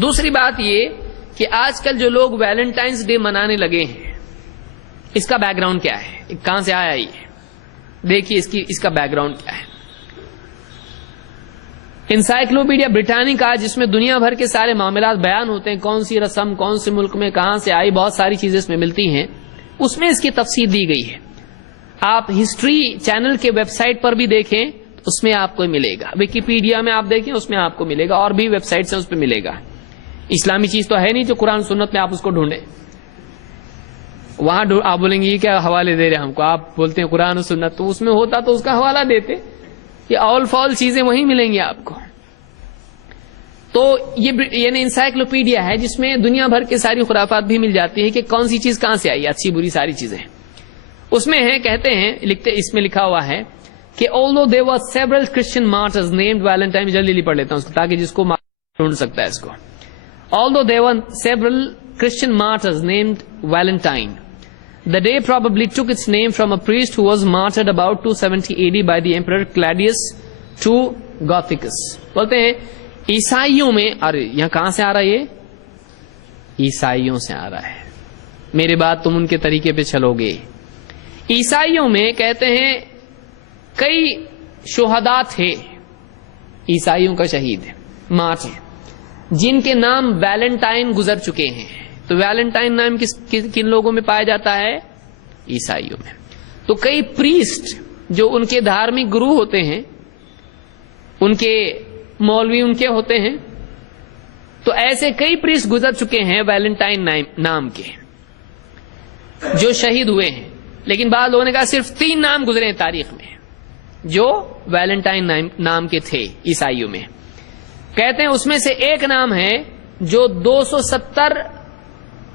دوسری بات یہ کہ آج کل جو لوگ ویلنٹائنس ڈے منانے لگے ہیں، اس کا بیک گراؤنڈ کیا ہے، کہاں سے آیا یہ؟ دیکھیے اس کا بیک گراؤنڈ کیا ہے۔ انسائکلوپیڈیا بریٹانیکا، جس میں دنیا بھر کے سارے معاملات بیان ہوتے ہیں، کون سی رسم کون سے ملک میں کہاں سے آئی، بہت ساری چیزیں اس میں ملتی ہیں، اس میں اس کی تفصیل دی گئی ہے۔ آپ ہسٹری چینل کے ویب سائٹ پر بھی دیکھیں، اس میں آپ کو ملے گا، ویکیپیڈیا میں آپ دیکھیں اس میں آپ کو ملے گا، اور بھی ویب سائٹس ہیں اس پہ ملے گا۔ اسلامی چیز تو ہے نہیں جو قرآن سنت میں آپ اس کو ڈھونڈیں، وہاں آپ بولیں گے یہ کیا حوالے دے رہے ہیں ہم کو، آپ بولتے ہیں قرآن و سنت، تو اس میں ہوتا تو اس کا حوالہ دیتے، یہ آل فال چیزیں وہیں ملیں گی آپ کو۔ تو یہ یعنی انسائکلوپیڈیا ہے جس میں دنیا بھر کے ساری خرافات بھی مل جاتی ہیں کہ کون سی چیز کہاں سے آئی، اچھی بری ساری چیزیں اس میں ہیں۔ کہتے ہیں اس میں لکھا ہوا ہے کہ although there were several Christian martyrs named Valentine، جلدی پڑھ لیتا ہوں اس کو تاکہ جس کو ڈھونڈ سکتا ہے اس کو۔ although there were several Christian martyrs named Valentine, the day probably took its name from a priest who was martyred about 270 AD by the Emperor Claudius to Gothicus۔ بولتے ہیں عیسائیوں میں، اور یہاں کہاں سے آ رہا ہے یہ؟ عیسائیوں سے آ رہا ہے، میرے بات تم ان کے طریقے پہ چلو گے۔ عیسائیوں میں کہتے ہیں کئی شہداء تھے، عیسائیوں کا شہید مارٹر، جن کے نام ویلنٹائن گزر چکے ہیں۔ تو ویلنٹائن نام کن لوگوں میں پایا جاتا ہے؟ عیسائیوں میں۔ تو کئی پریسٹ جو ان کے دھارمک گرو ہوتے ہیں، ان کے مولوی ان کے ہوتے ہیں، تو ایسے کئی پریسٹ گزر چکے ہیں ویلنٹائن نام کے جو شہید ہوئے ہیں، لیکن بعض لوگوں نے کہا صرف 3 نام گزرے ہیں تاریخ میں جو ویلنٹائن نام کے تھے عیسائیوں میں۔ کہتے ہیں اس میں سے ایک نام ہے جو 270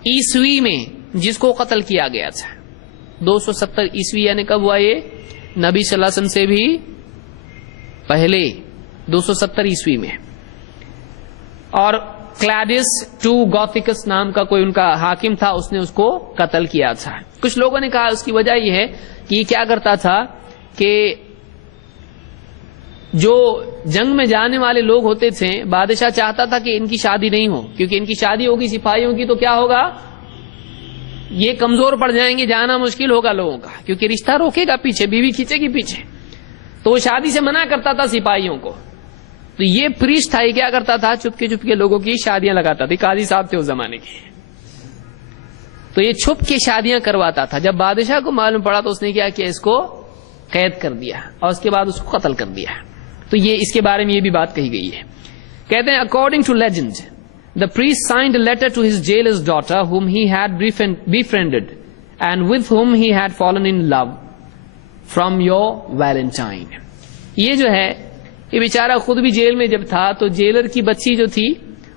عیسوی میں جس کو قتل کیا گیا تھا۔ 270 عیسوی یعنی کب ہوا یہ؟ نبی صلی اللہ علیہ وسلم سے بھی پہلے 270 عیسوی میں۔ اور کلاڈس ٹو گوتھیکس نام کا کوئی ان کا حاکم تھا، اس نے اس کو قتل کیا تھا۔ کچھ لوگوں نے کہا اس کی وجہ یہ ہے کہ یہ کیا کرتا تھا کہ جو جنگ میں جانے والے لوگ ہوتے تھے، بادشاہ چاہتا تھا کہ ان کی شادی نہیں ہو، کیونکہ ان کی شادی ہوگی سپاہیوں کی تو کیا ہوگا، یہ کمزور پڑ جائیں گے، جانا مشکل ہوگا لوگوں کا، کیونکہ رشتہ روکے گا پیچھے، بیوی کھینچے گی پیچھے، تو وہ شادی سے منع کرتا تھا سپاہیوں کو۔ تو یہ پریسٹ تھا، یہ کیا کرتا تھا، چپکے چپکے لوگوں کی شادیاں لگاتا تھا، قاضی صاحب تھے اس زمانے کے، تو یہ چھپ کے شادیاں کرواتا تھا۔ جب بادشاہ کو معلوم پڑا تو اس نے کیا کیا، اس کو قید کر دیا اور اس کے بعد اس کو قتل کر دیا۔ تو یہ اس کے بارے میں یہ بھی بات کہی گئی ہے۔ کہتے ہیں according to legend the priest signed a letter to his jailer's daughter whom he had befriended and with whom he had fallen in love from your Valentine۔ یہ جو ہے یہ بیچارہ خود بھی جیل میں جب تھا تو جیلر کی بچی جو تھی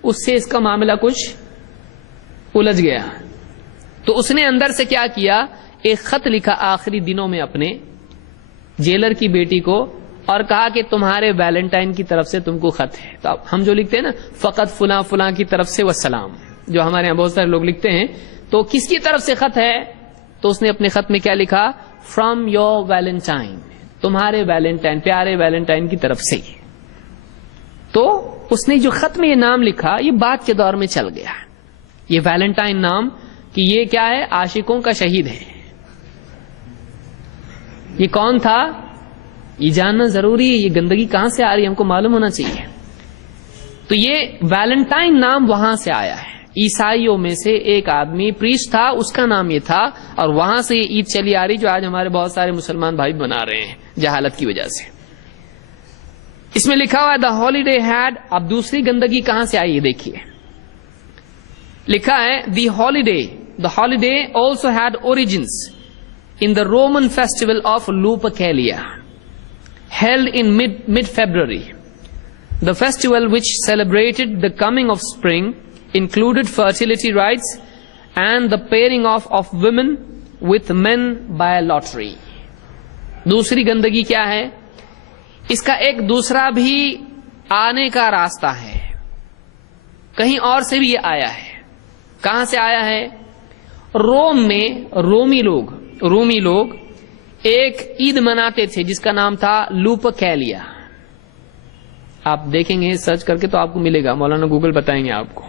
اس سے اس کا معاملہ کچھ الجھ گیا، تو اس نے اندر سے کیا کیا، ایک خط لکھا آخری دنوں میں اپنے جیلر کی بیٹی کو اور کہا کہ تمہارے ویلنٹائن کی طرف سے تم کو خط ہے۔ تو اب ہم جو لکھتے ہیں نا فقط فلاں فلاں کی طرف سے والسلام، جو ہمارے یہاں بہت سارے لوگ لکھتے ہیں، تو کس کی طرف سے خط ہے، تو اس نے اپنے خط میں کیا لکھا، فرام یور ویلنٹائن، تمہارے ویلنٹائن، پیارے ویلنٹائن کی طرف سے۔ تو اس نے جو خط میں یہ نام لکھا یہ بعد کے دور میں چل گیا، یہ ویلنٹائن نام، کہ یہ کیا ہے، عاشقوں کا شہید ہے۔ یہ کون تھا یہ جاننا ضروری ہے، یہ گندگی کہاں سے آ رہی ہے ہم کو معلوم ہونا چاہیے۔ تو یہ ویلنٹائن نام وہاں سے آیا ہے، عیسائیوں میں سے ایک آدمی پریسٹ تھا، اس کا نام یہ تھا، اور وہاں سے یہ عید چلی آ رہی جو آج ہمارے بہت سارے مسلمان بھائی بنا رہے ہیں جہالت کی وجہ سے۔ اس میں لکھا ہوا ہے دا ہالیڈے ہیڈ، اب دوسری گندگی کہاں سے آئی ہے دیکھیے، لکھا ہے the holiday also had origins in the Roman festival of Lupercalia, held in mid-February. The festival, which celebrated the coming of spring, included fertility rites and the pairing off of women with men by lottery. دوسری گندگی کیا ہے، اس کا ایک دوسرا بھی آنے کا راستہ ہے، کہیں اور سے بھی یہ آیا ہے۔ کہاں سے آیا ہے، روم میں رومی لوگ ایک عید مناتے تھے جس کا نام تھا لوپرکیلیا۔ آپ دیکھیں گے سرچ کر کے تو آپ کو ملے گا، مولانا گوگل بتائیں گے آپ کو،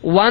I